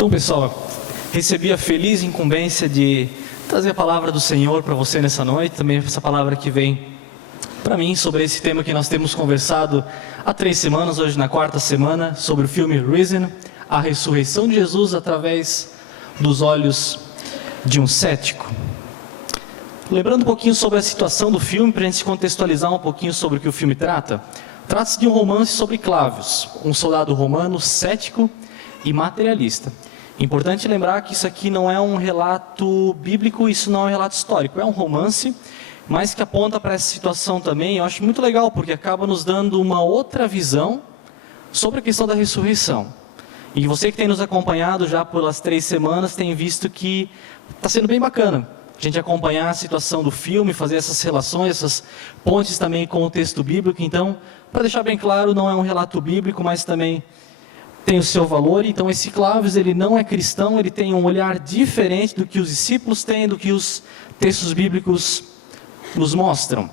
Então, pessoal, recebi a feliz incumbência de trazer a palavra do Senhor para você nessa noite, também essa palavra que vem para mim sobre esse tema que nós temos conversado há 3 semanas, hoje na 4ª semana, sobre o filme Risen, a ressurreição de Jesus através dos olhos de um cético. Lembrando um pouquinho sobre a situação do filme, para a gente contextualizar um pouquinho sobre o que o filme trata. Trata-se de um romance sobre Clávios, um soldado romano cético e materialista. Importante lembrar que isso aqui não é um relato bíblico, isso não é um relato histórico, é um romance, mas que aponta para essa situação também. Eu acho muito legal, porque acaba nos dando uma outra visão sobre a questão da ressurreição. E você que tem nos acompanhado já pelas 3 semanas, tem visto que está sendo bem bacana a gente acompanhar a situação do filme, fazer essas relações, essas pontes também com o texto bíblico. Então, para deixar bem claro, não é um relato bíblico, mas também tem o seu valor. Então esse Clávios, ele não é cristão, ele tem um olhar diferente do que os discípulos têm, do que os textos bíblicos nos mostram.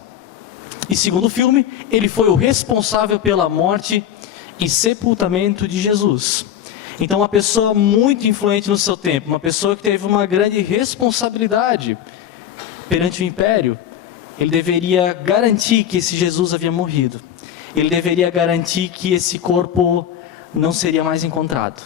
E segundo o filme, ele foi o responsável pela morte e sepultamento de Jesus. Então uma pessoa muito influente no seu tempo, uma pessoa que teve uma grande responsabilidade perante o império. Ele deveria garantir que esse Jesus havia morrido. Ele deveria garantir que esse corpo não seria mais encontrado,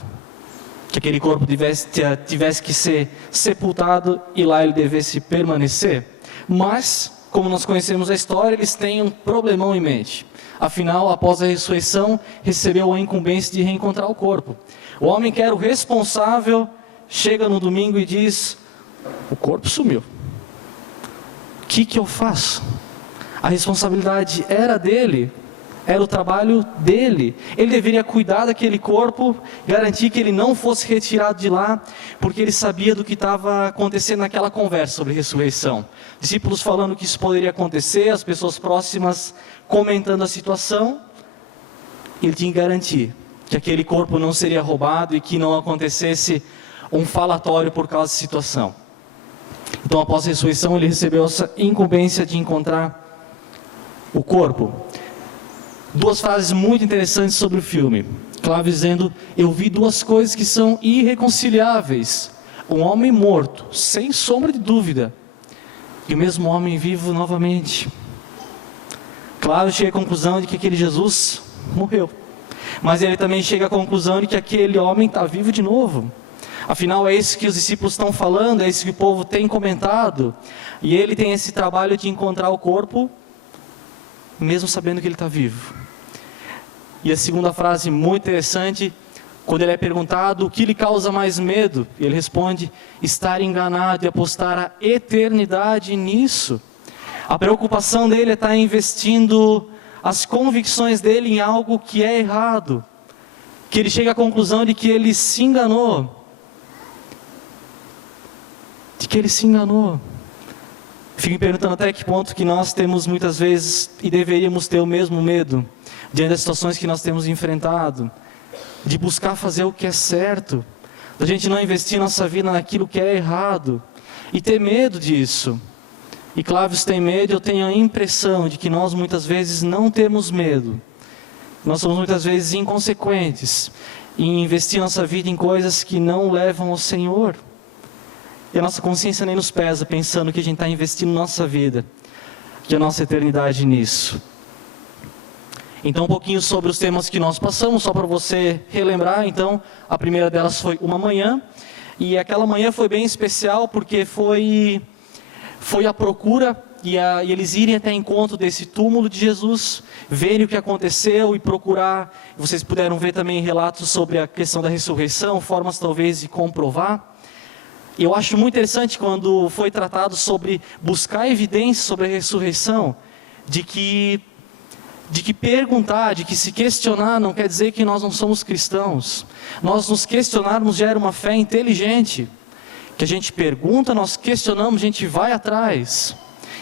que aquele corpo tivesse que ser sepultado e lá ele devesse permanecer. Mas, como nós conhecemos a história, eles têm um problemão em mente. Afinal, após a ressurreição, recebeu a incumbência de reencontrar o corpo. O homem que era o responsável chega no domingo e diz: o corpo sumiu. O que eu faço? A responsabilidade era dele. Era o trabalho dele. Ele deveria cuidar daquele corpo, garantir que ele não fosse retirado de lá, porque ele sabia do que estava acontecendo naquela conversa sobre ressurreição. Discípulos falando que isso poderia acontecer, as pessoas próximas comentando a situação. Ele tinha que garantir que aquele corpo não seria roubado e que não acontecesse um falatório por causa da situação. Então, após a ressurreição, ele recebeu essa incumbência de encontrar o corpo. 2 frases muito interessantes sobre o filme. Clávios dizendo: eu vi 2 coisas que são irreconciliáveis. Um homem morto, sem sombra de dúvida, e o mesmo homem vivo novamente. Clávios chega à conclusão de que aquele Jesus morreu. Mas ele também chega à conclusão de que aquele homem está vivo de novo. Afinal, é isso que os discípulos estão falando, é isso que o povo tem comentado. E ele tem esse trabalho de encontrar o corpo, mesmo sabendo que ele está vivo. E a segunda frase muito interessante, quando ele é perguntado o que lhe causa mais medo, ele responde: estar enganado e apostar a eternidade nisso. A preocupação dele é estar investindo as convicções dele em algo que é errado, que ele chega à conclusão de que ele se enganou, Fico me perguntando até que ponto que nós temos muitas vezes e deveríamos ter o mesmo medo diante das situações que nós temos enfrentado, de buscar fazer o que é certo, da gente não investir nossa vida naquilo que é errado e ter medo disso. E Clávios tem medo, eu tenho a impressão de que nós muitas vezes não temos medo. Nós somos muitas vezes inconsequentes em investir nossa vida em coisas que não levam ao Senhor. E a nossa consciência nem nos pesa, pensando que a gente está investindo nossa vida, que a nossa eternidade nisso. Então, um pouquinho sobre os temas que nós passamos, só para você relembrar. Então, a primeira delas foi uma manhã, e aquela manhã foi bem especial, porque foi a procura, e eles irem até encontro desse túmulo de Jesus, verem o que aconteceu e procurar. Vocês puderam ver também relatos sobre a questão da ressurreição, formas talvez de comprovar. Eu acho muito interessante quando foi tratado sobre buscar evidências sobre a ressurreição, de que perguntar, de que se questionar não quer dizer que nós não somos cristãos. Nós nos questionarmos gera uma fé inteligente, que a gente pergunta, nós questionamos, a gente vai atrás.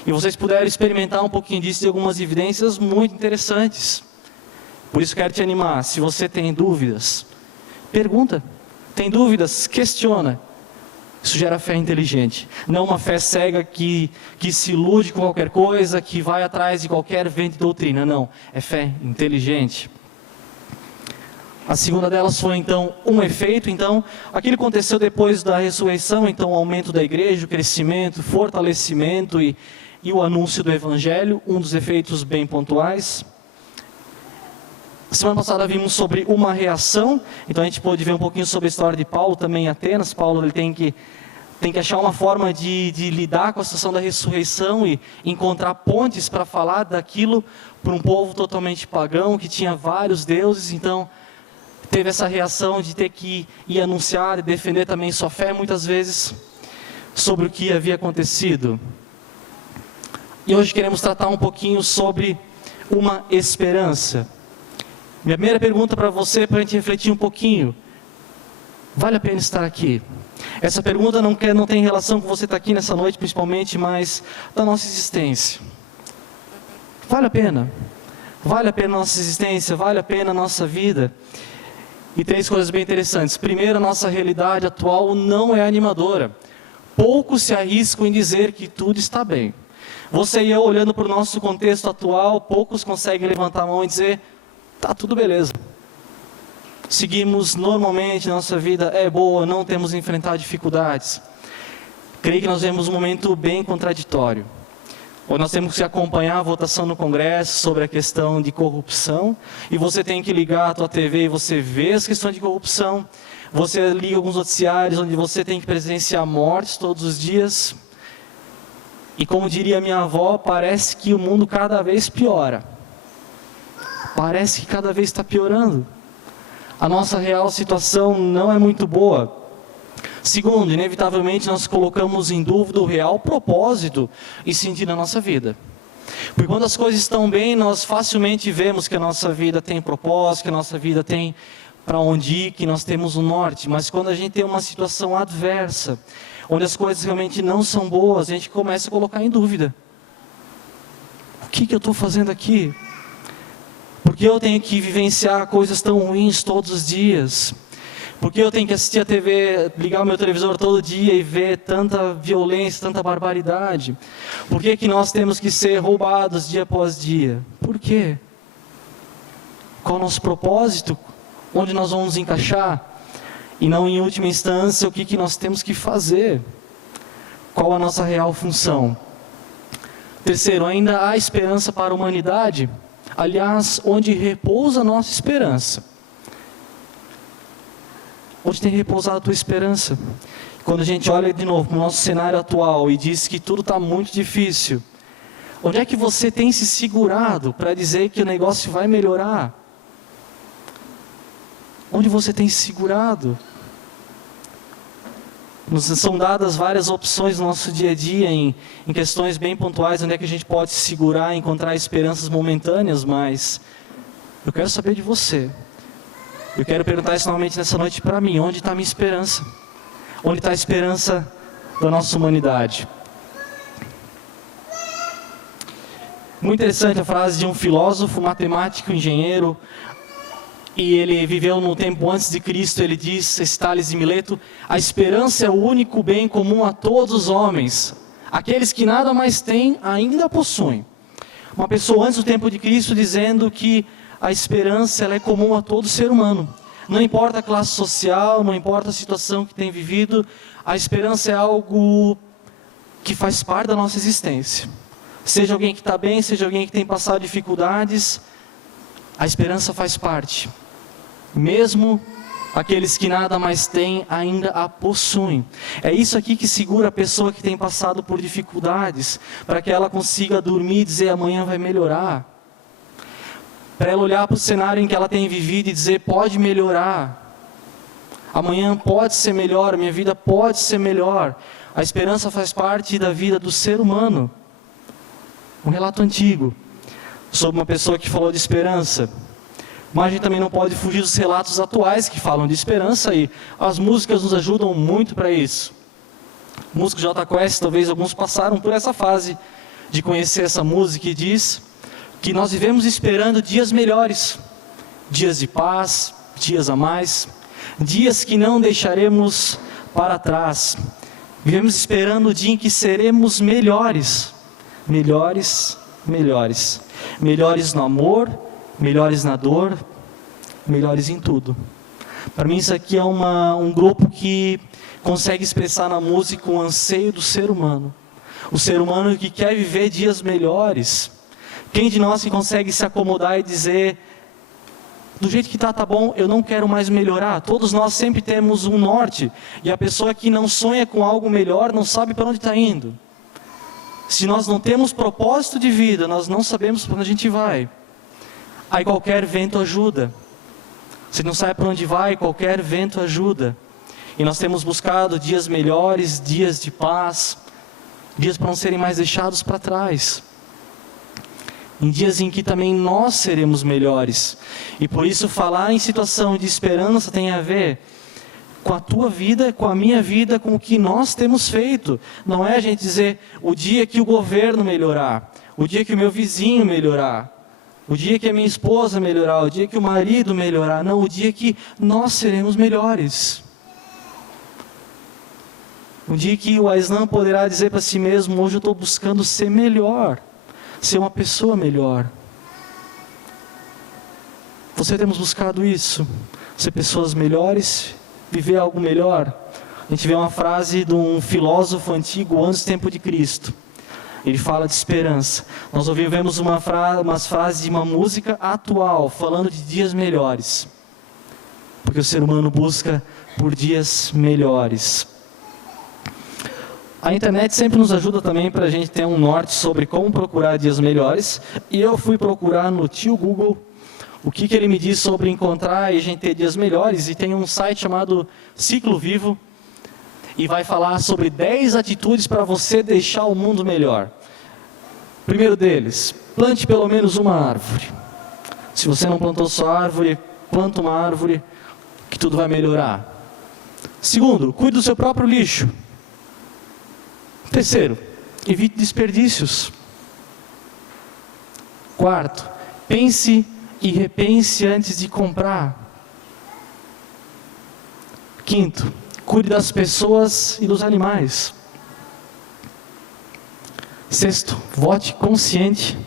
E vocês puderam experimentar um pouquinho disso, de algumas evidências muito interessantes. Por isso quero te animar, se você tem dúvidas, pergunta. Tem dúvidas, questiona. Isso gera fé inteligente, não uma fé cega que se ilude com qualquer coisa, que vai atrás de qualquer vento de doutrina, não, é fé inteligente. A segunda delas foi, então, um efeito. Então, aquilo que aconteceu depois da ressurreição, então, o aumento da igreja, o crescimento, fortalecimento e o anúncio do evangelho, um dos efeitos bem pontuais. Semana passada vimos sobre uma reação, então a gente pôde ver um pouquinho sobre a história de Paulo também em Atenas. Paulo ele tem que achar uma forma de lidar com a situação da ressurreição e encontrar pontes para falar daquilo para um povo totalmente pagão, que tinha vários deuses. Então, teve essa reação de ter que ir anunciar e defender também sua fé, muitas vezes, sobre o que havia acontecido. E hoje queremos tratar um pouquinho sobre uma esperança. Minha primeira pergunta para você, para a gente refletir um pouquinho: vale a pena estar aqui? Essa pergunta não tem relação com você estar aqui nessa noite, principalmente, mas da nossa existência. Vale a pena? Vale a pena a nossa existência? Vale a pena a nossa vida? E três coisas bem interessantes. Primeiro, a nossa realidade atual não é animadora. Poucos se arriscam em dizer que tudo está bem. Você e eu, olhando para o nosso contexto atual, poucos conseguem levantar a mão e dizer: está tudo beleza. Seguimos normalmente, nossa vida é boa, não temos enfrentado dificuldades. Creio que nós vemos um momento bem contraditório, onde nós temos que acompanhar a votação no Congresso sobre a questão de corrupção, e você tem que ligar a tua TV e você vê as questões de corrupção, você liga alguns noticiários onde você tem que presenciar mortes todos os dias, e como diria minha avó, parece que o mundo cada vez piora, parece que cada vez está piorando. A nossa real situação não é muito boa. Segundo, inevitavelmente nós colocamos em dúvida o real propósito e sentido da nossa vida. Porque quando as coisas estão bem, nós facilmente vemos que a nossa vida tem propósito, que a nossa vida tem para onde ir, que nós temos um norte. Mas quando a gente tem uma situação adversa, onde as coisas realmente não são boas, a gente começa a colocar em dúvida: o que eu estou fazendo aqui? Porque eu tenho que vivenciar coisas tão ruins todos os dias? Porque eu tenho que assistir a TV, ligar o meu televisor todo dia e ver tanta violência, tanta barbaridade? Por que nós temos que ser roubados dia após dia? Por quê? Qual é o nosso propósito? Onde nós vamos encaixar? E não, em última instância, o que nós temos que fazer? Qual a nossa real função? Terceiro, ainda há esperança para a humanidade? Aliás, onde repousa a nossa esperança? Onde tem repousado a tua esperança? Quando a gente olha de novo para o nosso cenário atual e diz que tudo está muito difícil, onde é que você tem se segurado para dizer que o negócio vai melhorar? Onde você tem se segurado? Nos são dadas várias opções no nosso dia a dia, em questões bem pontuais, onde é que a gente pode se segurar e encontrar esperanças momentâneas, mas eu quero saber de você. Eu quero perguntar isso novamente nessa noite para mim: onde está a minha esperança? Onde está a esperança da nossa humanidade? Muito interessante a frase de um filósofo, matemático, engenheiro, e ele viveu no tempo antes de Cristo. Ele diz, esse Tales de Mileto: a esperança é o único bem comum a todos os homens. Aqueles que nada mais têm, ainda possuem. Uma pessoa antes do tempo de Cristo dizendo que a esperança ela é comum a todo ser humano. Não importa a classe social, não importa a situação que tem vivido, a esperança é algo que faz parte da nossa existência. Seja alguém que está bem, seja alguém que tem passado dificuldades, a esperança faz parte. Mesmo aqueles que nada mais têm, ainda a possuem. É isso aqui que segura a pessoa que tem passado por dificuldades, para que ela consiga dormir e dizer: amanhã vai melhorar. Para ela olhar para o cenário em que ela tem vivido e dizer: pode melhorar. Amanhã pode ser melhor, minha vida pode ser melhor. A esperança faz parte da vida do ser humano. Um relato antigo sobre uma pessoa que falou de esperança. Mas a gente também não pode fugir dos relatos atuais que falam de esperança, e as músicas nos ajudam muito para isso. Músicos J Quest, talvez alguns passaram por essa fase de conhecer essa música, e diz que nós vivemos esperando dias melhores, dias de paz, dias a mais, dias que não deixaremos para trás. Vivemos esperando o dia em que seremos melhores, melhores, melhores. Melhores no amor, melhores na dor, melhores em tudo. Para mim isso aqui é um grupo que consegue expressar na música o anseio do ser humano. O ser humano que quer viver dias melhores. Quem de nós que consegue se acomodar e dizer, do jeito que tá bom, eu não quero mais melhorar. Todos nós sempre temos um norte. E a pessoa que não sonha com algo melhor não sabe para onde está indo. Se nós não temos propósito de vida, nós não sabemos para onde a gente vai. Aí qualquer vento ajuda. Se não sabe para onde vai, qualquer vento ajuda. E nós temos buscado dias melhores, dias de paz, dias para não serem mais deixados para trás. Em dias em que também nós seremos melhores. E por isso falar em situação de esperança tem a ver com a tua vida, com a minha vida, com o que nós temos feito. Não é a gente dizer, o dia que o governo melhorar, o dia que o meu vizinho melhorar, o dia que a minha esposa melhorar, o dia que o marido melhorar. Não, o dia que nós seremos melhores. O dia que o Aislan poderá dizer para si mesmo, hoje eu estou buscando ser melhor. Ser uma pessoa melhor. Você temos buscado isso? Ser pessoas melhores? Viver algo melhor? A gente vê uma frase de um filósofo antigo antes do tempo de Cristo. Ele fala de esperança. Nós ouvimos umas frases de uma música atual, falando de dias melhores. Porque o ser humano busca por dias melhores. A internet sempre nos ajuda também para a gente ter um norte sobre como procurar dias melhores. E eu fui procurar no tio Google o que ele me diz sobre encontrar e a gente ter dias melhores. E tem um site chamado Ciclo Vivo. E vai falar sobre 10 atitudes para você deixar o mundo melhor. Primeiro deles, plante pelo menos uma árvore. Se você não plantou só árvore, planta uma árvore que tudo vai melhorar. Segundo, cuide do seu próprio lixo. Terceiro, evite desperdícios. Quarto, pense e repense antes de comprar. Quinto, cuide das pessoas e dos animais. Sexto, vote consciente,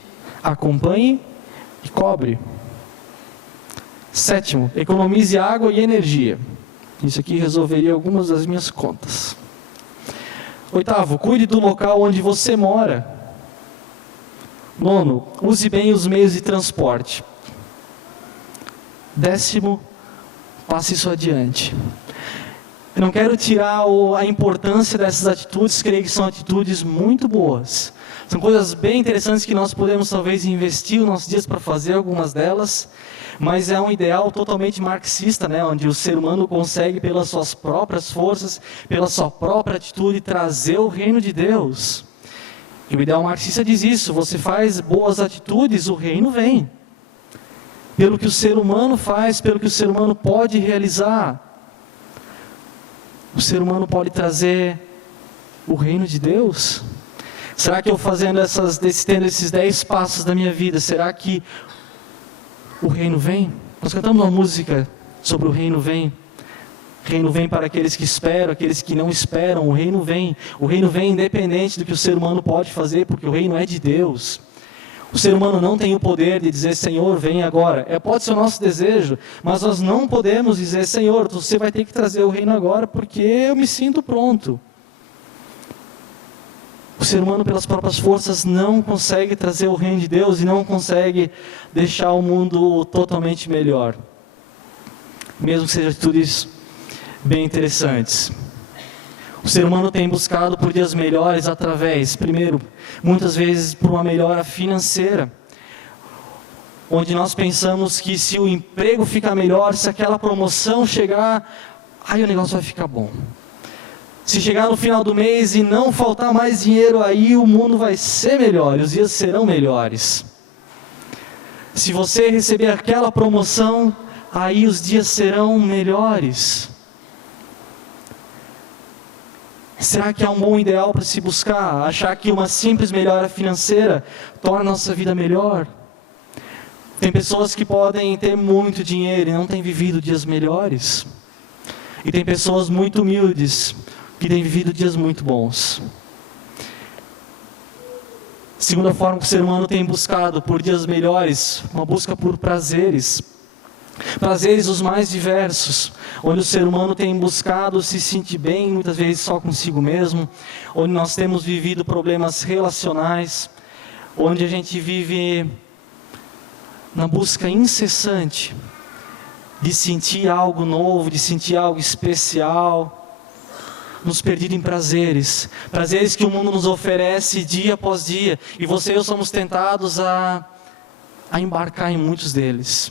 acompanhe e cobre. Sétimo, economize água e energia. Isso aqui resolveria algumas das minhas contas. Oitavo, cuide do local onde você mora. Nono, use bem os meios de transporte. Décimo, passe isso adiante. Eu não quero tirar a importância dessas atitudes, creio que são atitudes muito boas. São coisas bem interessantes que nós podemos talvez investir os nossos dias para fazer algumas delas, mas é um ideal totalmente marxista, né? Onde o ser humano consegue pelas suas próprias forças, pela sua própria atitude, trazer o reino de Deus. E o ideal marxista diz isso, você faz boas atitudes, o reino vem. Pelo que o ser humano faz, pelo que o ser humano pode realizar. O ser humano pode trazer o reino de Deus? Será que eu tendo esses 10 passos da minha vida, será que o reino vem? Nós cantamos uma música sobre o reino vem. O reino vem para aqueles que esperam, aqueles que não esperam, o reino vem. O reino vem independente do que o ser humano pode fazer, porque o reino é de Deus. O ser humano não tem o poder de dizer, Senhor, vem agora. Pode ser o nosso desejo, mas nós não podemos dizer, Senhor, você vai ter que trazer o reino agora, porque eu me sinto pronto. O ser humano, pelas próprias forças, não consegue trazer o reino de Deus e não consegue deixar o mundo totalmente melhor. Mesmo que sejam atitudes bem interessantes. O ser humano tem buscado por dias melhores através, primeiro, muitas vezes por uma melhora financeira. Onde nós pensamos que se o emprego ficar melhor, se aquela promoção chegar, aí o negócio vai ficar bom. Se chegar no final do mês e não faltar mais dinheiro, aí o mundo vai ser melhor, e os dias serão melhores. Se você receber aquela promoção, aí os dias serão melhores. Será que é um bom ideal para se buscar? Achar que uma simples melhora financeira torna a nossa vida melhor? Tem pessoas que podem ter muito dinheiro e não têm vivido dias melhores. E tem pessoas muito humildes que têm vivido dias muito bons. Segunda forma que o ser humano tem buscado por dias melhores, uma busca por prazeres. Prazeres os mais diversos, onde o ser humano tem buscado se sentir bem, muitas vezes só consigo mesmo, onde nós temos vivido problemas relacionais, onde a gente vive na busca incessante de sentir algo novo, de sentir algo especial, nos perdido em prazeres que o mundo nos oferece dia após dia, e você e eu somos tentados a embarcar em muitos deles.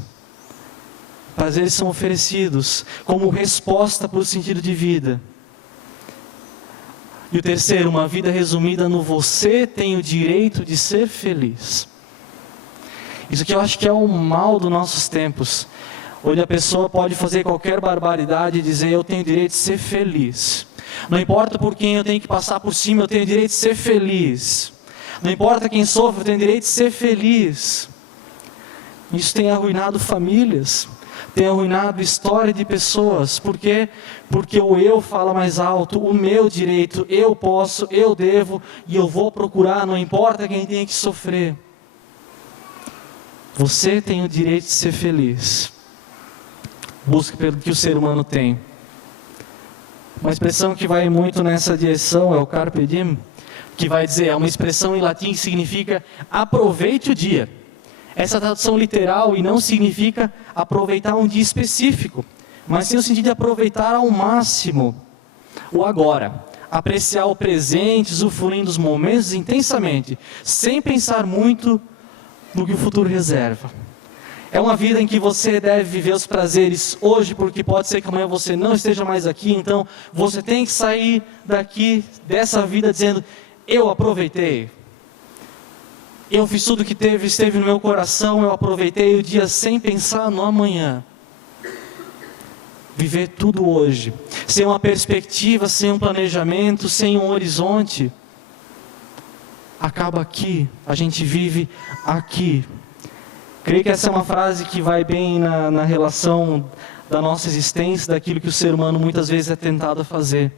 Prazeres são oferecidos como resposta para o sentido de vida. E o terceiro, uma vida resumida no você tem o direito de ser feliz. Isso que eu acho que é o mal dos nossos tempos, onde a pessoa pode fazer qualquer barbaridade e dizer eu tenho o direito de ser feliz. Não importa por quem eu tenho que passar por cima, eu tenho o direito de ser feliz. Não importa quem sofre, eu tenho o direito de ser feliz. Isso tem arruinado famílias, tem arruinado a história de pessoas. Por quê? Porque o eu fala mais alto, o meu direito, eu posso, eu devo, e eu vou procurar, não importa quem tenha que sofrer. Você tem o direito de ser feliz. Busque pelo que o ser humano tem. Uma expressão que vai muito nessa direção é o carpe diem, que vai dizer, é uma expressão em latim que significa aproveite o dia. Essa tradução literal e não significa aproveitar um dia específico, mas sim o sentido de aproveitar ao máximo o agora. Apreciar o presente, usufruindo dos momentos intensamente, sem pensar muito no que o futuro reserva. É uma vida em que você deve viver os prazeres hoje, porque pode ser que amanhã você não esteja mais aqui, então você tem que sair daqui, dessa vida, dizendo, eu aproveitei. Eu fiz tudo que esteve no meu coração, eu aproveitei o dia sem pensar no amanhã. Viver tudo hoje, sem uma perspectiva, sem um planejamento, sem um horizonte. Acaba aqui, a gente vive aqui. Creio que essa é uma frase que vai bem na relação da nossa existência, daquilo que o ser humano muitas vezes é tentado a fazer.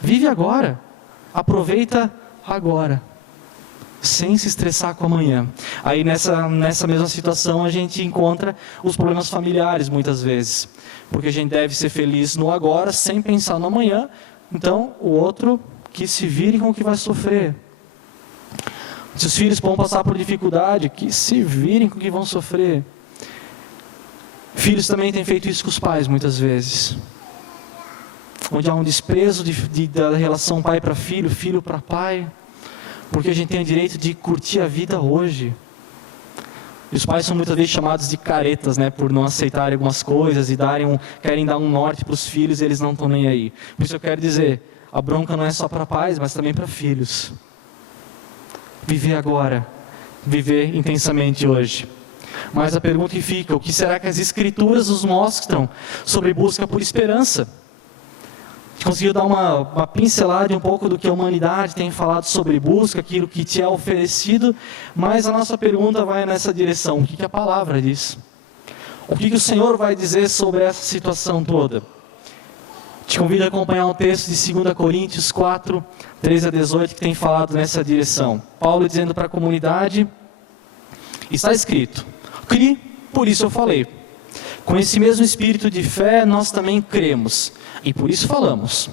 Vive agora, aproveita agora, sem se estressar com amanhã. Aí nessa mesma situação a gente encontra os problemas familiares muitas vezes, porque a gente deve ser feliz no agora, sem pensar no amanhã, então o outro que se vire com o que vai sofrer. Se os filhos vão passar por dificuldade, que se virem com o que vão sofrer. Filhos também têm feito isso com os pais muitas vezes, onde há um desprezo da relação pai para filho, filho para pai, porque a gente tem o direito de curtir a vida hoje. E os pais são muitas vezes chamados de caretas, né, por não aceitarem algumas coisas e querem dar um norte para os filhos e eles não estão nem aí. Por isso eu quero dizer, a bronca não é só para pais, mas também para filhos. Viver agora, viver intensamente hoje. Mas a pergunta que fica, o que será que as Escrituras nos mostram sobre busca por esperança? A gente conseguiu dar uma pincelada um pouco do que a humanidade tem falado sobre busca, aquilo que te é oferecido, mas a nossa pergunta vai nessa direção, o que a palavra diz? O que o Senhor vai dizer sobre essa situação toda? Te convido a acompanhar um texto de 2 Coríntios 4, 13 a 18, que tem falado nessa direção. Paulo dizendo para a comunidade, está escrito, crie, por isso eu falei. Com esse mesmo espírito de fé, nós também cremos, e por isso falamos.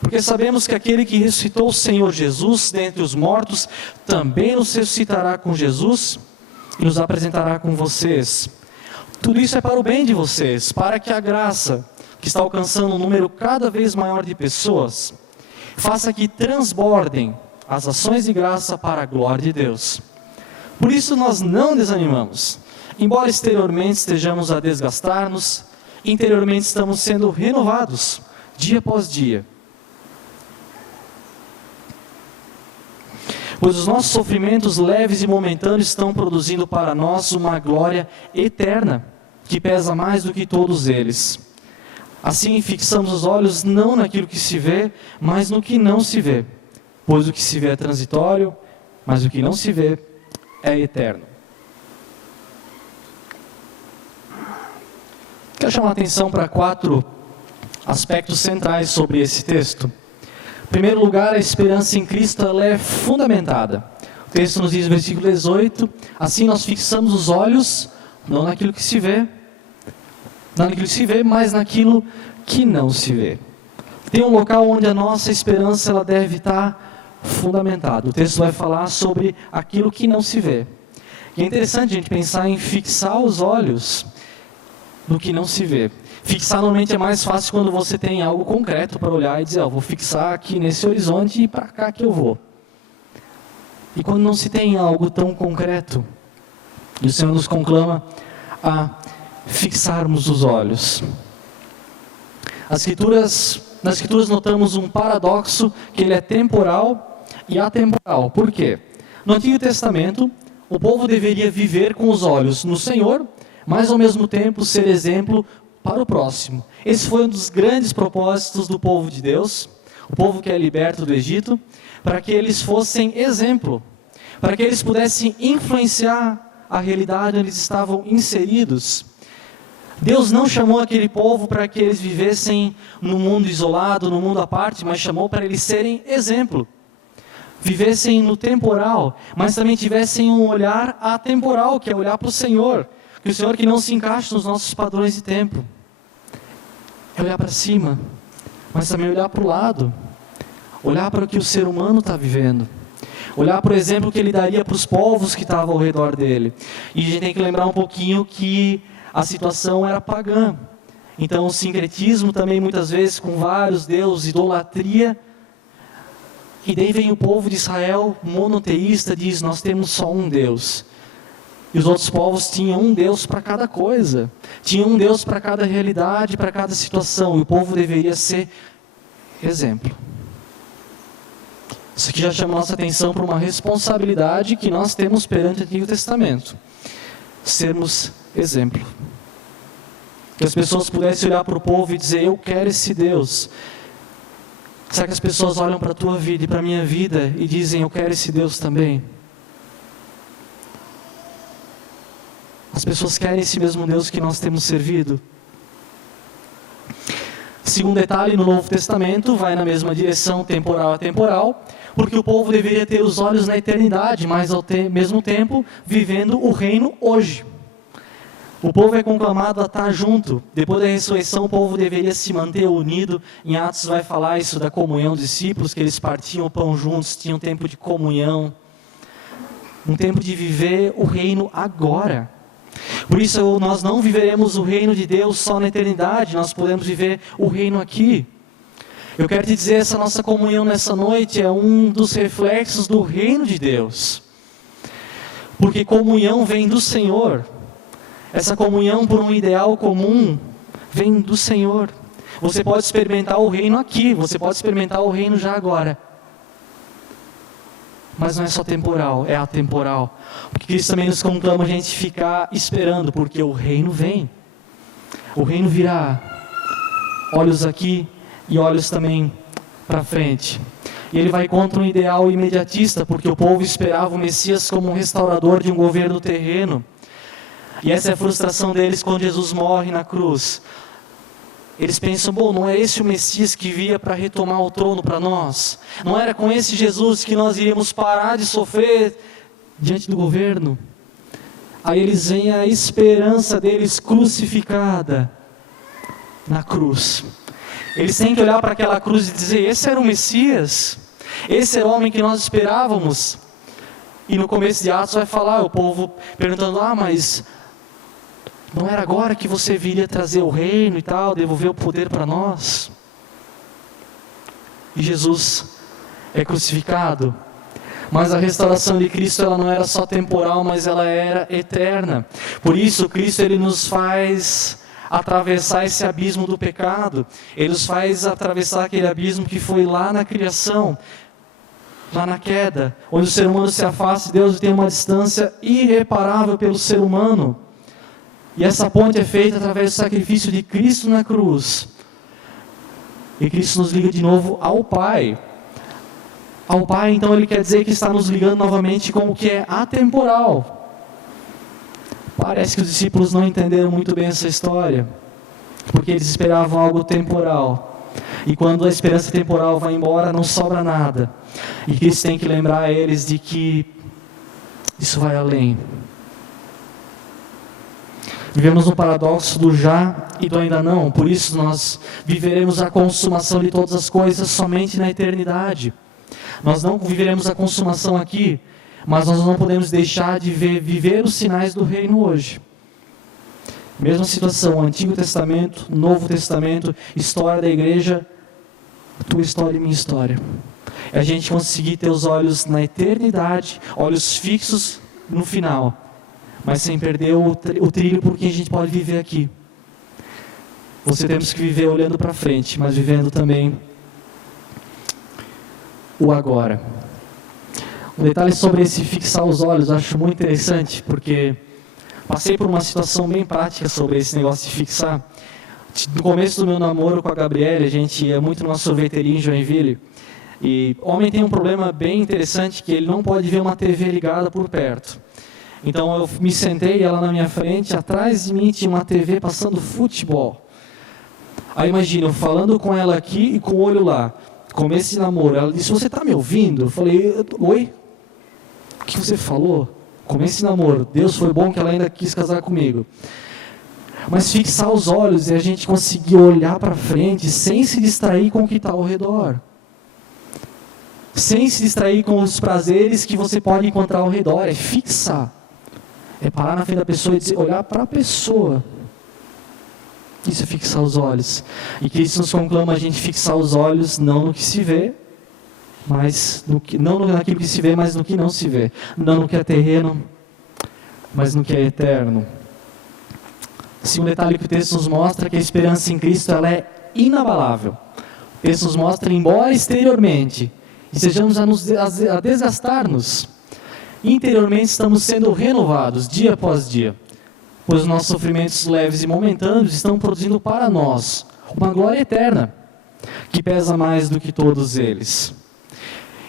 Porque sabemos que aquele que ressuscitou o Senhor Jesus dentre os mortos, também nos ressuscitará com Jesus, e nos apresentará com vocês. Tudo isso é para o bem de vocês, para que a graça que está alcançando um número cada vez maior de pessoas, faça que transbordem as ações de graça para a glória de Deus. Por isso nós não desanimamos. Embora exteriormente estejamos a desgastar-nos, interiormente estamos sendo renovados, dia após dia. Pois os nossos sofrimentos leves e momentâneos estão produzindo para nós uma glória eterna, que pesa mais do que todos eles. Assim fixamos os olhos não naquilo que se vê, mas no que não se vê. Pois o que se vê é transitório, mas o que não se vê é eterno. Quero chamar a atenção para 4 aspectos centrais sobre esse texto. Em primeiro lugar, a esperança em Cristo ela é fundamentada. O texto nos diz no versículo 18, assim nós fixamos os olhos não naquilo que se vê, Não naquilo que se vê, mas naquilo que não se vê. Tem um local onde a nossa esperança ela deve estar fundamentada. O texto vai falar sobre aquilo que não se vê. E é interessante a gente pensar em fixar os olhos no que não se vê. Fixar normalmente é mais fácil quando você tem algo concreto para olhar e dizer, vou fixar aqui nesse horizonte e para cá que eu vou. E quando não se tem algo tão concreto, e o Senhor nos conclama a fixarmos os olhos. Nas Escrituras notamos um paradoxo, que ele é temporal e atemporal. Por quê? No Antigo Testamento, o povo deveria viver com os olhos no Senhor, mas ao mesmo tempo ser exemplo para o próximo. Esse foi um dos grandes propósitos do povo de Deus, o povo que é liberto do Egito, para que eles fossem exemplo, para que eles pudessem influenciar a realidade onde eles estavam inseridos. Deus não chamou aquele povo para que eles vivessem num mundo isolado, num mundo à parte, mas chamou para eles serem exemplo. Vivessem no temporal, mas também tivessem um olhar atemporal, que é olhar para o Senhor. Que o Senhor que não se encaixa nos nossos padrões de tempo. É olhar para cima, mas também olhar para o lado. Olhar para o que o ser humano está vivendo. Olhar para o exemplo que ele daria para os povos que estavam ao redor dele. E a gente tem que lembrar um pouquinho que a situação era pagã. Então o sincretismo também muitas vezes com vários deuses, idolatria. E daí vem o povo de Israel monoteísta, diz, nós temos só um Deus. E os outros povos tinham um Deus para cada coisa. Tinham um Deus para cada realidade, para cada situação. E o povo deveria ser exemplo. Isso aqui já chama nossa atenção para uma responsabilidade que nós temos perante o Antigo Testamento. Sermos exemplo. Que as pessoas pudessem olhar para o povo e dizer, eu quero esse Deus. Será que as pessoas olham para a tua vida e para a minha vida e dizem, eu quero esse Deus também? As pessoas querem esse mesmo Deus que nós temos servido? Segundo detalhe, no Novo Testamento, vai na mesma direção, temporal a temporal, porque o povo deveria ter os olhos na eternidade, mas ao mesmo tempo, vivendo o reino hoje. O povo é conclamado a estar junto. Depois da ressurreição, o povo deveria se manter unido. Em Atos vai falar isso da comunhão dos discípulos, que eles partiam o pão juntos, tinham tempo de comunhão. Um tempo de viver o reino agora. Por isso, nós não viveremos o reino de Deus só na eternidade, nós podemos viver o reino aqui. Eu quero te dizer, essa nossa comunhão nessa noite é um dos reflexos do reino de Deus. Porque comunhão vem do Senhor. Essa comunhão por um ideal comum vem do Senhor. Você pode experimentar o reino aqui, você pode experimentar o reino já agora. Mas não é só temporal, é atemporal. Porque Cristo também nos conclama a gente ficar esperando, porque o reino vem. O reino virá. Olhos aqui e olhos também para frente. E ele vai contra um ideal imediatista, porque o povo esperava o Messias como um restaurador de um governo terreno. E essa é a frustração deles quando Jesus morre na cruz. Eles pensam, bom, não é esse o Messias que via para retomar o trono para nós? Não era com esse Jesus que nós iríamos parar de sofrer diante do governo? Aí eles veem a esperança deles crucificada na cruz. Eles têm que olhar para aquela cruz e dizer, esse era o Messias? Esse era o homem que nós esperávamos? E no começo de Atos vai falar, o povo perguntando, mas não era agora que você viria trazer o reino e tal, devolver o poder para nós? E Jesus é crucificado. Mas a restauração de Cristo, ela não era só temporal, mas ela era eterna. Por isso, Cristo, ele nos faz atravessar esse abismo do pecado. Ele nos faz atravessar aquele abismo que foi lá na criação, lá na queda, onde o ser humano se afasta de Deus e tem uma distância irreparável pelo ser humano. E essa ponte é feita através do sacrifício de Cristo na cruz. E Cristo nos liga de novo ao Pai. Ao Pai, então, ele quer dizer que está nos ligando novamente com o que é atemporal. Parece que os discípulos não entenderam muito bem essa história, porque eles esperavam algo temporal. E quando a esperança temporal vai embora, não sobra nada. E Cristo tem que lembrar a eles de que isso vai além. Vivemos no paradoxo do já e do ainda não, por isso nós viveremos a consumação de todas as coisas somente na eternidade. Nós não viveremos a consumação aqui, mas nós não podemos deixar de viver os sinais do reino hoje. Mesma situação, Antigo Testamento, Novo Testamento, história da igreja, tua história e minha história. É a gente conseguir ter os olhos na eternidade, olhos fixos no final, mas sem perder o trilho por que a gente pode viver aqui. Você temos que viver olhando para frente, mas vivendo também o agora. Um detalhe sobre esse fixar os olhos, eu acho muito interessante, porque passei por uma situação bem prática sobre esse negócio de fixar. No começo do meu namoro com a Gabriela, a gente ia muito numa sorveteria em Joinville, e o homem tem um problema bem interessante, que ele não pode ver uma TV ligada por perto. Então eu me sentei, ela na minha frente, atrás de mim tinha uma TV passando futebol. Aí imagina, eu falando com ela aqui e com o olho lá, começo de namoro. Ela disse, você está me ouvindo? Eu falei, oi? O que você falou? Começo de namoro. Deus foi bom que ela ainda quis casar comigo. Mas fixar os olhos e a gente conseguir olhar para frente sem se distrair com o que está ao redor. Sem se distrair com os prazeres que você pode encontrar ao redor. É fixar. É parar na frente da pessoa e dizer, olhar para a pessoa. Isso é fixar os olhos. E Cristo nos conclama a gente fixar os olhos não no que se vê, mas não naquilo que se vê, mas no que não se vê. Não no que é terreno, mas no que é eterno. Sim, um detalhe que o texto nos mostra é que a esperança em Cristo ela é inabalável. O texto nos mostra, embora exteriormente estejamos a desgastar-nos, interiormente estamos sendo renovados dia após dia, pois os nossos sofrimentos leves e momentâneos estão produzindo para nós uma glória eterna, que pesa mais do que todos eles.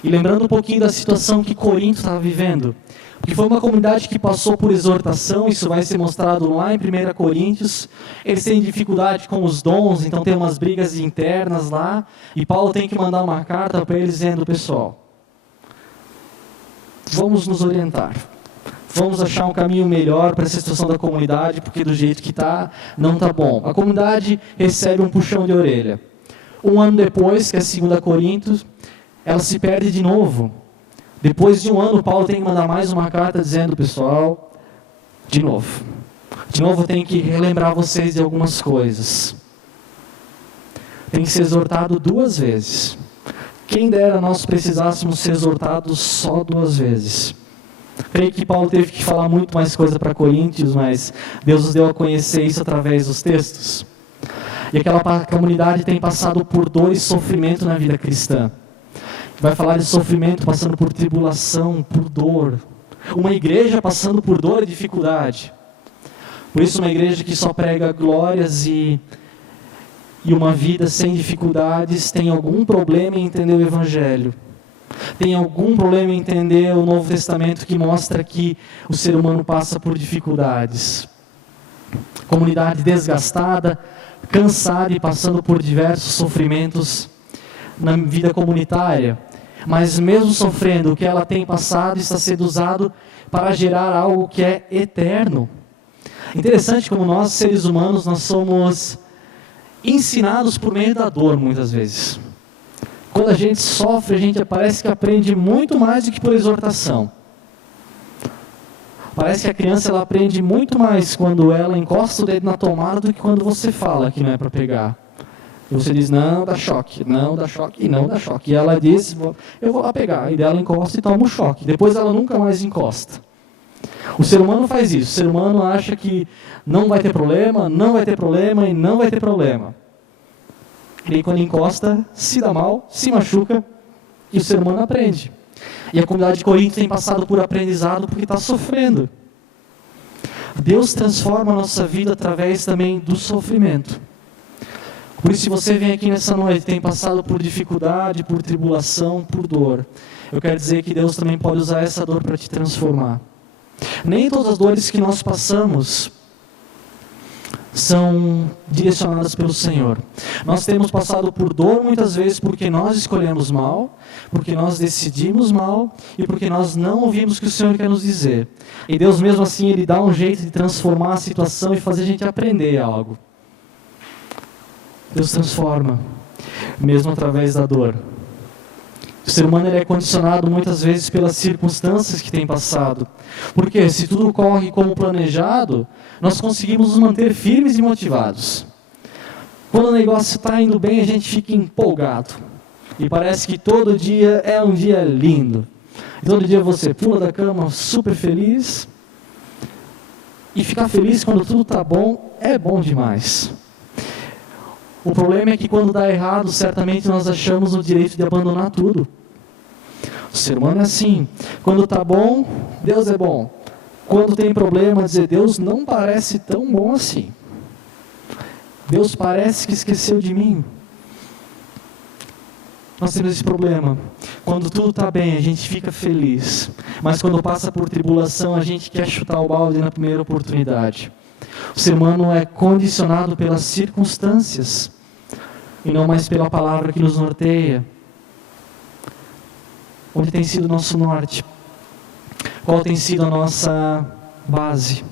E lembrando um pouquinho da situação que Corinto estava vivendo, porque foi uma comunidade que passou por exortação, isso vai ser mostrado lá em 1 Coríntios, eles têm dificuldade com os dons, então tem umas brigas internas lá, e Paulo tem que mandar uma carta para eles dizendo, pessoal, vamos nos orientar, vamos achar um caminho melhor para essa situação da comunidade, porque do jeito que está, não está bom. A comunidade recebe um puxão de orelha. Um ano depois, que é 2 Coríntios, ela se perde de novo. Depois de um ano, Paulo tem que mandar mais uma carta dizendo, pessoal, de novo eu tenho que relembrar vocês de algumas coisas. Tem que ser exortado 2 vezes. Quem dera nós precisássemos ser exortados só 2 vezes. Creio que Paulo teve que falar muito mais coisa para Coríntios, mas Deus nos deu a conhecer isso através dos textos. E aquela comunidade tem passado por dor e sofrimento na vida cristã. Vai falar de sofrimento passando por tribulação, por dor. Uma igreja passando por dor e dificuldade. Por isso uma igreja que só prega glórias e uma vida sem dificuldades tem algum problema em entender o Evangelho. Tem algum problema em entender o Novo Testamento que mostra que o ser humano passa por dificuldades. Comunidade desgastada, cansada e passando por diversos sofrimentos na vida comunitária. Mas mesmo sofrendo, o que ela tem passado está sendo usado para gerar algo que é eterno. Interessante como nós, seres humanos, nós somos ensinados por meio da dor, muitas vezes. Quando a gente sofre, a gente parece que aprende muito mais do que por exortação. Parece que a criança ela aprende muito mais quando ela encosta o dedo na tomada do que quando você fala que não é para pegar. E você diz, não dá choque, não dá choque, e não dá choque. E ela diz, eu vou lá pegar. E dela encosta e toma um choque. Depois ela nunca mais encosta. O ser humano faz isso. O ser humano acha que não vai ter problema, não vai ter problema e não vai ter problema. E aí quando encosta, se dá mal, se machuca, e o ser humano aprende. E a comunidade de Corinto tem passado por aprendizado porque está sofrendo. Deus transforma a nossa vida através também do sofrimento. Por isso, se você vem aqui nessa noite e tem passado por dificuldade, por tribulação, por dor, eu quero dizer que Deus também pode usar essa dor para te transformar. Nem todas as dores que nós passamos são direcionadas pelo Senhor. Nós temos passado por dor muitas vezes porque nós escolhemos mal, porque nós decidimos mal e porque nós não ouvimos o que o Senhor quer nos dizer. E Deus mesmo assim, Ele dá um jeito de transformar a situação e fazer a gente aprender algo. Deus transforma, mesmo através da dor. O ser humano ele é condicionado muitas vezes pelas circunstâncias que tem passado. Porque se tudo corre como planejado, nós conseguimos nos manter firmes e motivados. Quando o negócio está indo bem, a gente fica empolgado. E parece que todo dia é um dia lindo. E todo dia você pula da cama super feliz. E ficar feliz quando tudo está bom é bom demais. O problema é que quando dá errado, certamente nós achamos o direito de abandonar tudo. O ser humano é assim. Quando está bom, Deus é bom. Quando tem problema, dizer Deus não parece tão bom assim. Deus parece que esqueceu de mim. Nós temos esse problema. Quando tudo está bem, a gente fica feliz. Mas quando passa por tribulação, a gente quer chutar o balde na primeira oportunidade. O ser humano é condicionado pelas circunstâncias e não mais pela palavra que nos norteia. Onde tem sido o nosso norte? Qual tem sido a nossa base?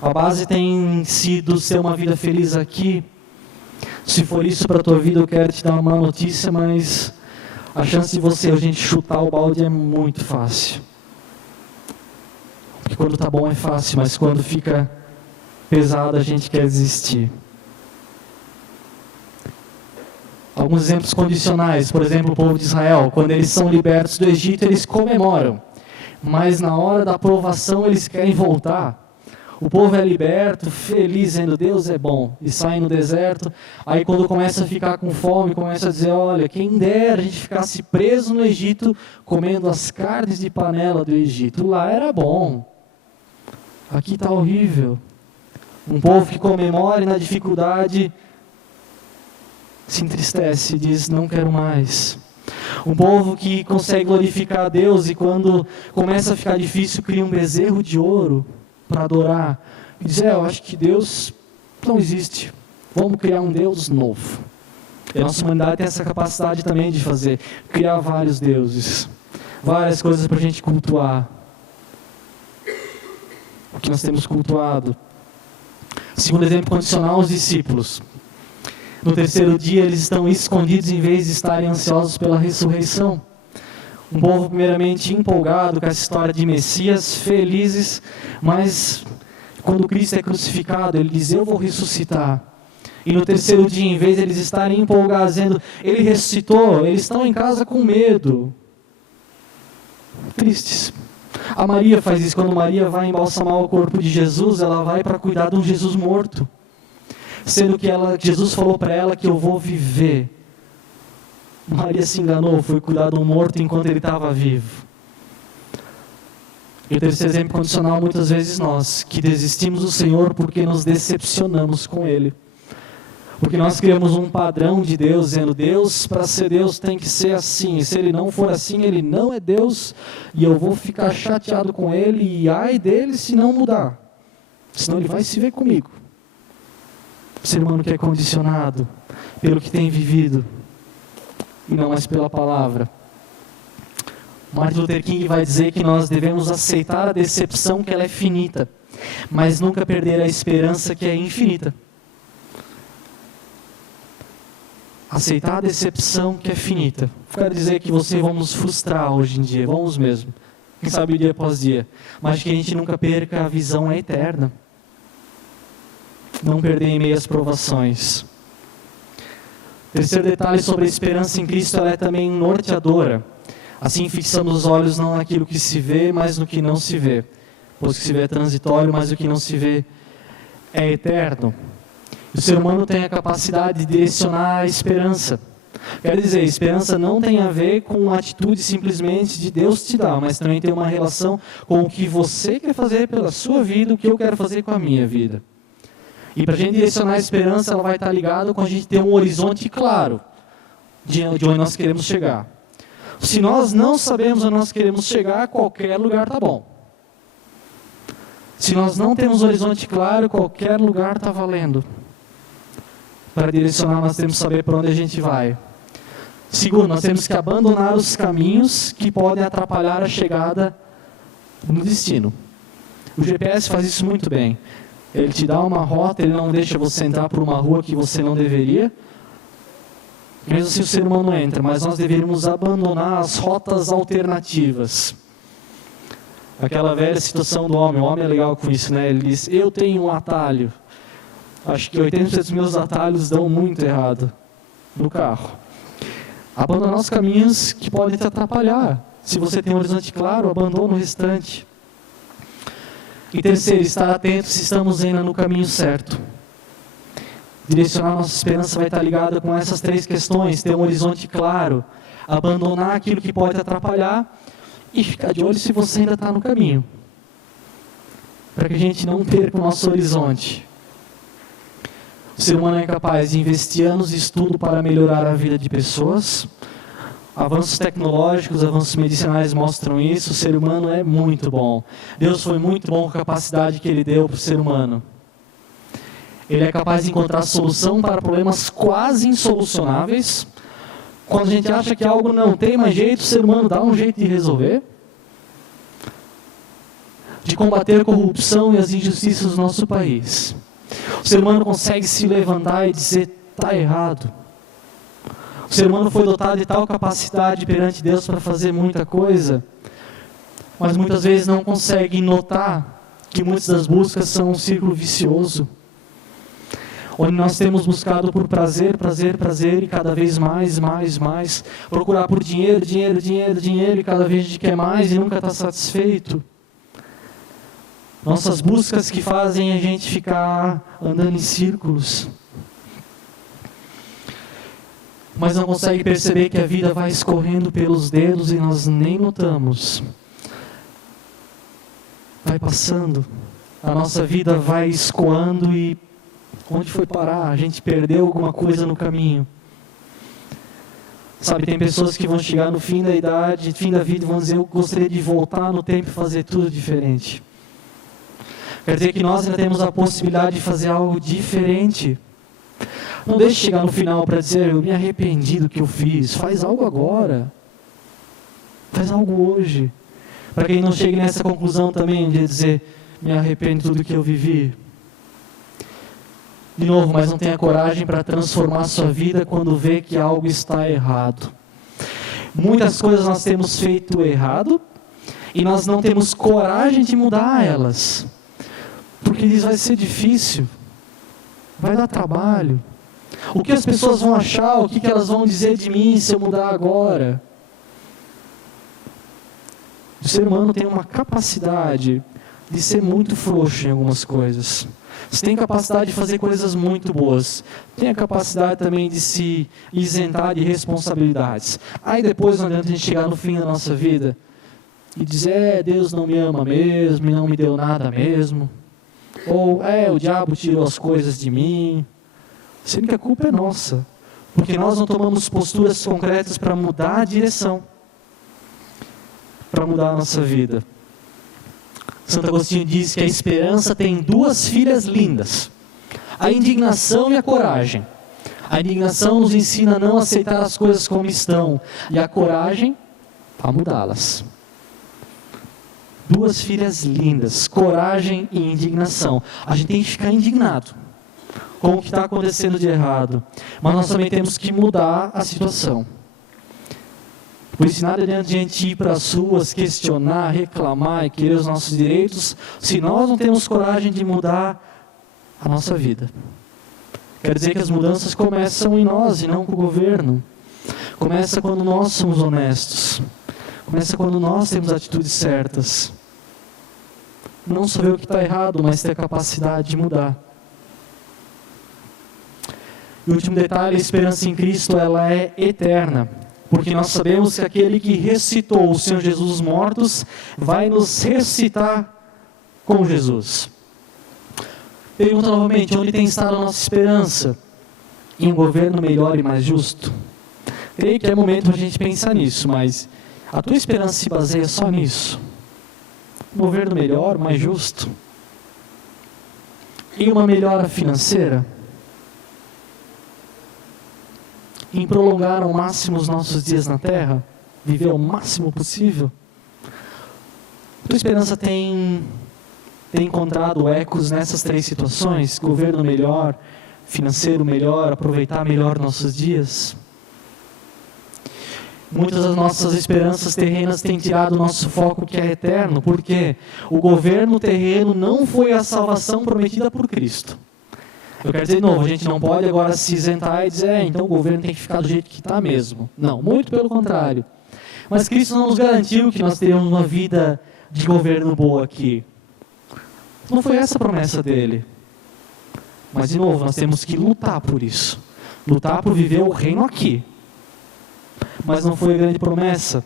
A base tem sido ser uma vida feliz aqui. Se for isso para a tua vida, eu quero te dar uma má notícia, mas a chance de a gente chutar o balde é muito fácil. Porque quando está bom é fácil, mas quando fica pesado, a gente quer desistir. Alguns exemplos condicionais, por exemplo, o povo de Israel, quando eles são libertos do Egito, eles comemoram, mas na hora da provação eles querem voltar. O povo é liberto, feliz, dizendo Deus é bom, e sai no deserto. Aí quando começa a ficar com fome, começa a dizer, olha, quem dera a gente ficasse preso no Egito, comendo as carnes de panela do Egito. Lá era bom, aqui está horrível. Um povo que comemora e na dificuldade se entristece e diz, não quero mais. Um povo que consegue glorificar a Deus e quando começa a ficar difícil, cria um bezerro de ouro para adorar. E diz, eu acho que Deus não existe. Vamos criar um Deus novo. E a nossa humanidade tem essa capacidade também de criar vários deuses. Várias coisas para a gente cultuar. O que nós temos cultuado. Segundo exemplo condicional, os discípulos. No terceiro dia, eles estão escondidos em vez de estarem ansiosos pela ressurreição. Um povo primeiramente empolgado com essa história de Messias, felizes, mas quando Cristo é crucificado, ele diz, eu vou ressuscitar. E no terceiro dia, em vez de eles estarem empolgados, dizendo, ele ressuscitou, eles estão em casa com medo. Tristes. A Maria faz isso, quando Maria vai embalsamar o corpo de Jesus, ela vai para cuidar de um Jesus morto. Sendo que Jesus falou para ela que eu vou viver. Maria se enganou, foi cuidar de um morto enquanto ele estava vivo. E o terceiro exemplo condicional, muitas vezes nós, que desistimos do Senhor porque nos decepcionamos com Ele. Porque nós criamos um padrão de Deus, dizendo, Deus, para ser Deus tem que ser assim, e se Ele não for assim, Ele não é Deus, e eu vou ficar chateado com Ele, e ai dele se não mudar, senão Ele vai se ver comigo. O ser humano que é condicionado pelo que tem vivido, e não mais pela palavra. Martin Luther King vai dizer que nós devemos aceitar a decepção, que ela é finita, mas nunca perder a esperança, que é infinita. Aceitar a decepção, que é finita. Quero dizer que vamos nos frustrar hoje em dia, vamos mesmo. Quem sabe dia após dia. Mas que a gente nunca perca a visão eterna. Não perder em meio às provações. Terceiro detalhe sobre a esperança em Cristo, ela é também norteadora. Assim fixamos os olhos não naquilo que se vê, mas no que não se vê. Pois o que se vê é transitório, mas o que não se vê é eterno. O ser humano tem a capacidade de direcionar a esperança. Quer dizer, a esperança não tem a ver com uma atitude simplesmente de Deus te dar, mas também tem uma relação com o que você quer fazer pela sua vida, o que eu quero fazer com a minha vida. E para a gente direcionar a esperança, ela vai estar ligada com a gente ter um horizonte claro de onde nós queremos chegar. Se nós não sabemos onde nós queremos chegar, qualquer lugar está bom. Se nós não temos horizonte claro, qualquer lugar está valendo. Para direcionar, nós temos que saber para onde a gente vai. Segundo, nós temos que abandonar os caminhos que podem atrapalhar a chegada no destino. O GPS faz isso muito bem. Ele te dá uma rota, ele não deixa você entrar por uma rua que você não deveria. Mesmo assim o ser humano entra, mas nós deveríamos abandonar as rotas alternativas. Aquela velha situação do homem, o homem é legal com isso, né? Ele diz, eu tenho um atalho. Acho que 80% dos meus atalhos dão muito errado no carro. Abandonar os caminhos que podem te atrapalhar. Se você tem um horizonte claro, abandona o restante. E terceiro, estar atento se estamos ainda no caminho certo. Direcionar nossa esperança vai estar ligada com essas três questões. Ter um horizonte claro, abandonar aquilo que pode te atrapalhar e ficar de olho se você ainda está no caminho. Para que a gente não perca o nosso horizonte. O ser humano é capaz de investir anos de estudo para melhorar a vida de pessoas. Avanços tecnológicos, avanços medicinais mostram isso. O ser humano é muito bom. Deus foi muito bom com a capacidade que Ele deu para o ser humano. Ele é capaz de encontrar solução para problemas quase insolucionáveis. Quando a gente acha que algo não tem mais jeito, o ser humano dá um jeito de resolver. De combater a corrupção e as injustiças do nosso país. O ser humano consegue se levantar e dizer, está errado. O ser humano foi dotado de tal capacidade perante Deus para fazer muita coisa, mas muitas vezes não consegue notar que muitas das buscas são um círculo vicioso, onde nós temos buscado por prazer, prazer, prazer, e cada vez mais, mais, mais, procurar por dinheiro, dinheiro, dinheiro, dinheiro, e cada vez a gente quer mais e nunca está satisfeito. Nossas buscas que fazem a gente ficar andando em círculos. Mas não consegue perceber que a vida vai escorrendo pelos dedos e nós nem notamos. Vai passando. A nossa vida vai escoando e onde foi parar? A gente perdeu alguma coisa no caminho. Sabe, tem pessoas que vão chegar no fim da idade, fim da vida e vão dizer, eu gostaria de voltar no tempo e fazer tudo diferente. Quer dizer que nós ainda temos a possibilidade de fazer algo diferente. Não deixe chegar no final para dizer, eu me arrependi do que eu fiz. Faz algo agora. Faz algo hoje. Para que ele não chegue nessa conclusão também de dizer, me arrependo de tudo que eu vivi. De novo, mas não tenha coragem para transformar a sua vida quando vê que algo está errado. Muitas coisas nós temos feito errado e nós não temos coragem de mudar elas. Porque diz, vai ser difícil, vai dar trabalho. O que as pessoas vão achar, o que elas vão dizer de mim se eu mudar agora? O ser humano tem uma capacidade de ser muito frouxo em algumas coisas. Você tem capacidade de fazer coisas muito boas. Tem a capacidade também de se isentar de responsabilidades. Aí depois não adianta a gente chegar no fim da nossa vida e dizer, Deus não me ama mesmo, e não me deu nada mesmo. Ou, o diabo tirou as coisas de mim. Sendo que a culpa é nossa. Porque nós não tomamos posturas concretas para mudar a direção. Para mudar a nossa vida. Santo Agostinho diz que a esperança tem duas filhas lindas. A indignação e a coragem. A indignação nos ensina a não aceitar as coisas como estão. E a coragem a mudá-las. Duas filhas lindas, coragem e indignação. A gente tem que ficar indignado com o que está acontecendo de errado. Mas nós também temos que mudar a situação. Por isso nada adianta a gente ir para as ruas, questionar, reclamar e querer os nossos direitos, se nós não temos coragem de mudar a nossa vida. Quer dizer que as mudanças começam em nós e não com o governo. Começa quando nós somos honestos. Começa quando nós temos atitudes certas. Não saber o que está errado, mas ter a capacidade de mudar. E o último detalhe, a esperança em Cristo, ela é eterna. Porque nós sabemos que aquele que ressuscitou o Senhor Jesus dos mortos, vai nos ressuscitar com Jesus. Pergunta novamente, onde tem estado a nossa esperança? Em um governo melhor e mais justo? Creio que é momento para a gente pensar nisso, mas a tua esperança se baseia só nisso? Um governo melhor, mais justo? em uma melhora financeira? Em prolongar ao máximo os nossos dias na terra? Viver ao máximo possível? Tua esperança tem encontrado ecos nessas três situações? Governo melhor, financeiro melhor, aproveitar melhor nossos dias? Muitas das nossas esperanças terrenas têm tirado o nosso foco que é eterno, porque o governo terreno não foi a salvação prometida por Cristo. Eu quero dizer de novo, a gente não pode agora se isentar e dizer, então o governo tem que ficar do jeito que está mesmo. Não, muito pelo contrário. Mas Cristo não nos garantiu que nós teríamos uma vida de governo boa aqui. Não foi essa a promessa dele. Mas de novo, nós temos que lutar por isso. Lutar por viver o reino aqui. Mas não foi a grande promessa.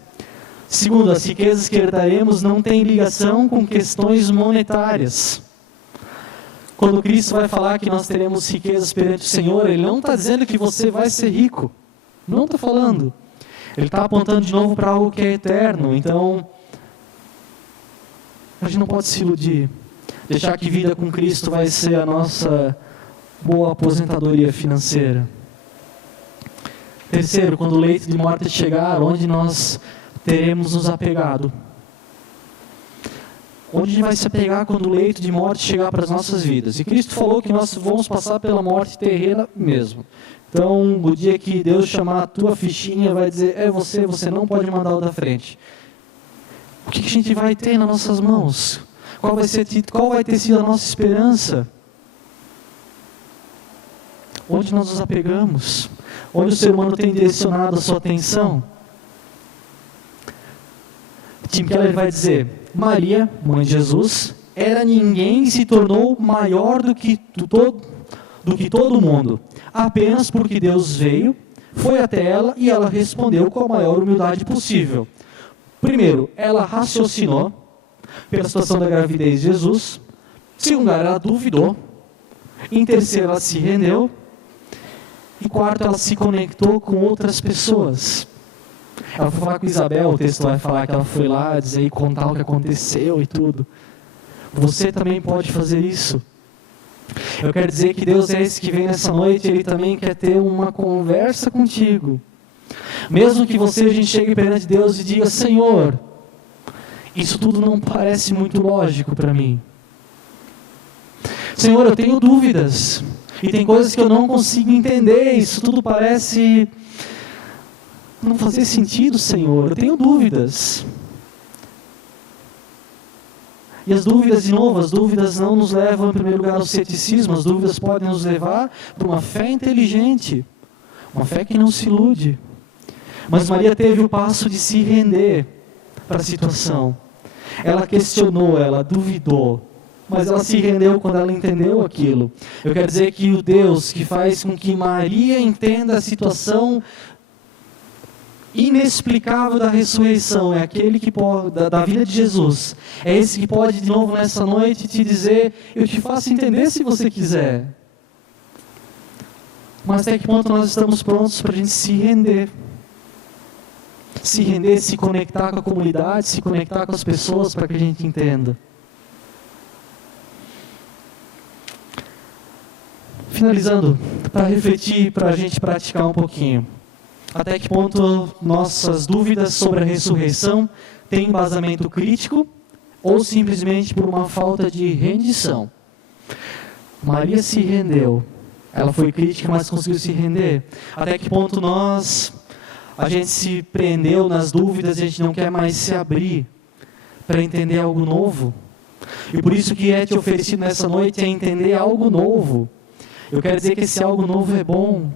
Segundo, as riquezas que herdaremos não têm ligação com questões monetárias. Quando Cristo vai falar que nós teremos riquezas perante o Senhor, Ele não está dizendo que você vai ser rico. Não está falando. Ele está apontando de novo para algo que é eterno. Então, a gente não pode se iludir. Deixar que vida com Cristo vai ser a nossa boa aposentadoria financeira. Terceiro, quando o leito de morte chegar, onde nós teremos nos apegado? Onde a gente vai se apegar quando o leito de morte chegar para as nossas vidas? E Cristo falou que nós vamos passar pela morte terrena mesmo. Então, o dia que Deus chamar a tua fichinha, vai dizer, é você não pode mandar o da frente. O que a gente vai ter nas nossas mãos? Qual vai ter sido a nossa esperança? Onde nós nos apegamos? Onde o ser humano tem direcionado a sua atenção? Tim Keller vai dizer, Maria, mãe de Jesus, era ninguém e se tornou maior do que todo mundo, apenas porque Deus veio, foi até ela e ela respondeu com a maior humildade possível. Primeiro, ela raciocinou pela situação da gravidez de Jesus. Segundo, ela duvidou. Em terceiro, ela se rendeu. E quarto, ela se conectou com outras pessoas. Ela foi falar com Isabel, o texto vai falar que ela foi lá dizer e contar o que aconteceu e tudo. Você também pode fazer isso. Eu quero dizer que Deus é esse que vem nessa noite, Ele também quer ter uma conversa contigo. Mesmo que a gente chegue perante Deus e diga, Senhor, isso tudo não parece muito lógico para mim. Senhor, eu tenho dúvidas. E tem coisas que eu não consigo entender. Isso tudo parece não fazer sentido, Senhor. Eu tenho dúvidas. E as dúvidas, de novo, as dúvidas não nos levam, em primeiro lugar, ao ceticismo. As dúvidas podem nos levar para uma fé inteligente. Uma fé que não se ilude. Mas Maria teve o passo de se render para a situação. Ela questionou, ela duvidou. Mas ela se rendeu quando ela entendeu aquilo. Eu quero dizer que o Deus que faz com que Maria entenda a situação inexplicável da ressurreição, é aquele que pode, da vida de Jesus. É esse que pode de novo nessa noite te dizer, eu te faço entender se você quiser. Mas até que ponto nós estamos prontos para a gente se render? Se render, se conectar com a comunidade, se conectar com as pessoas para que a gente entenda. Finalizando, para refletir, para a gente praticar um pouquinho. Até que ponto nossas dúvidas sobre a ressurreição têm embasamento crítico ou simplesmente por uma falta de rendição? Maria se rendeu. Ela foi crítica, mas conseguiu se render. Até que ponto a gente se prendeu nas dúvidas e a gente não quer mais se abrir para entender algo novo? E por isso que é te oferecido nessa noite é entender algo novo. Eu quero dizer que esse algo novo é bom,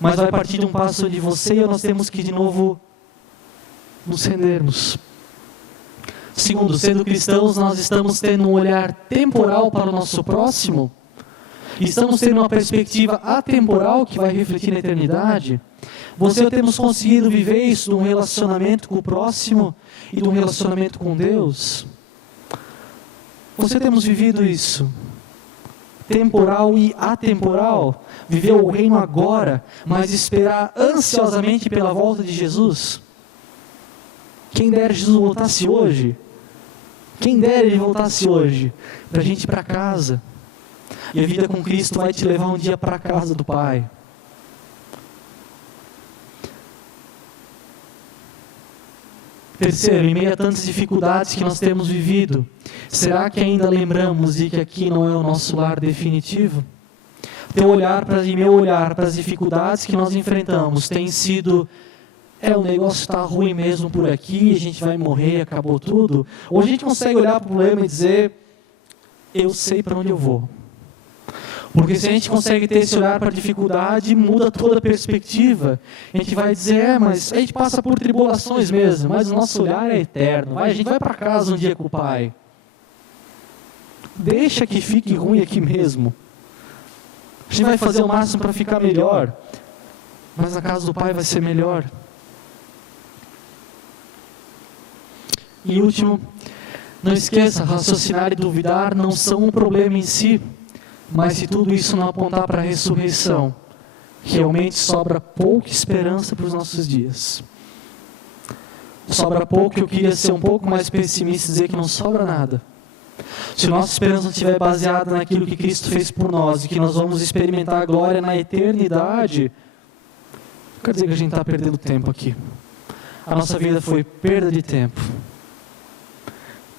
mas vai partir de um passo de você e nós temos que de novo nos rendermos. Segundo, sendo cristãos, nós estamos tendo um olhar temporal para o nosso próximo? Estamos tendo uma perspectiva atemporal que vai refletir na eternidade? Você e eu temos conseguido viver isso num relacionamento com o próximo e num relacionamento com Deus? Você temos vivido isso? Temporal e atemporal, viver o reino agora, mas esperar ansiosamente pela volta de Jesus. Quem dera Jesus voltasse hoje, quem dera Ele voltasse hoje, para a gente ir para casa. E a vida com Cristo vai te levar um dia para a casa do Pai. Terceiro, em meio a tantas dificuldades que nós temos vivido, será que ainda lembramos de que aqui não é o nosso lar definitivo? Meu olhar para as dificuldades que nós enfrentamos tem sido: o negócio está ruim mesmo por aqui, a gente vai morrer, acabou tudo? Ou a gente consegue olhar para o problema e dizer: eu sei para onde eu vou? Porque se a gente consegue ter esse olhar para a dificuldade, muda toda a perspectiva. A gente vai dizer: mas a gente passa por tribulações mesmo, mas o nosso olhar é eterno. A gente vai para casa um dia com o Pai. Deixa que fique ruim aqui mesmo. A gente vai fazer o máximo para ficar melhor, mas a casa do Pai vai ser melhor. E último, não esqueça, raciocinar e duvidar não são um problema em si, mas se tudo isso não apontar para a ressurreição, realmente sobra pouca esperança para os nossos dias. Sobra pouco, eu queria ser um pouco mais pessimista e dizer que não sobra nada. Se nossa esperança não estiver baseada naquilo que Cristo fez por nós e que nós vamos experimentar a glória na eternidade, quer dizer que a gente está perdendo tempo aqui. A nossa vida foi perda de tempo,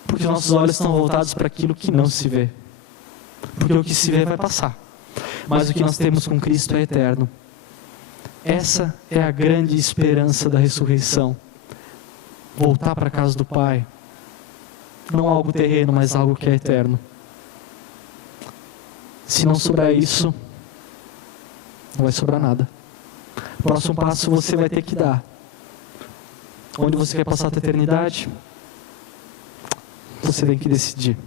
porque nossos olhos estão voltados para aquilo que não se vê. Porque o que se vê vai passar, mas o que nós temos com Cristo é eterno. Essa é a grande esperança da ressurreição. Voltar para a casa do Pai. Não algo terreno, mas algo que é eterno. Se não sobrar isso, não vai sobrar nada. O próximo passo você vai ter que dar. Onde você quer passar a tua eternidade? Você tem que decidir.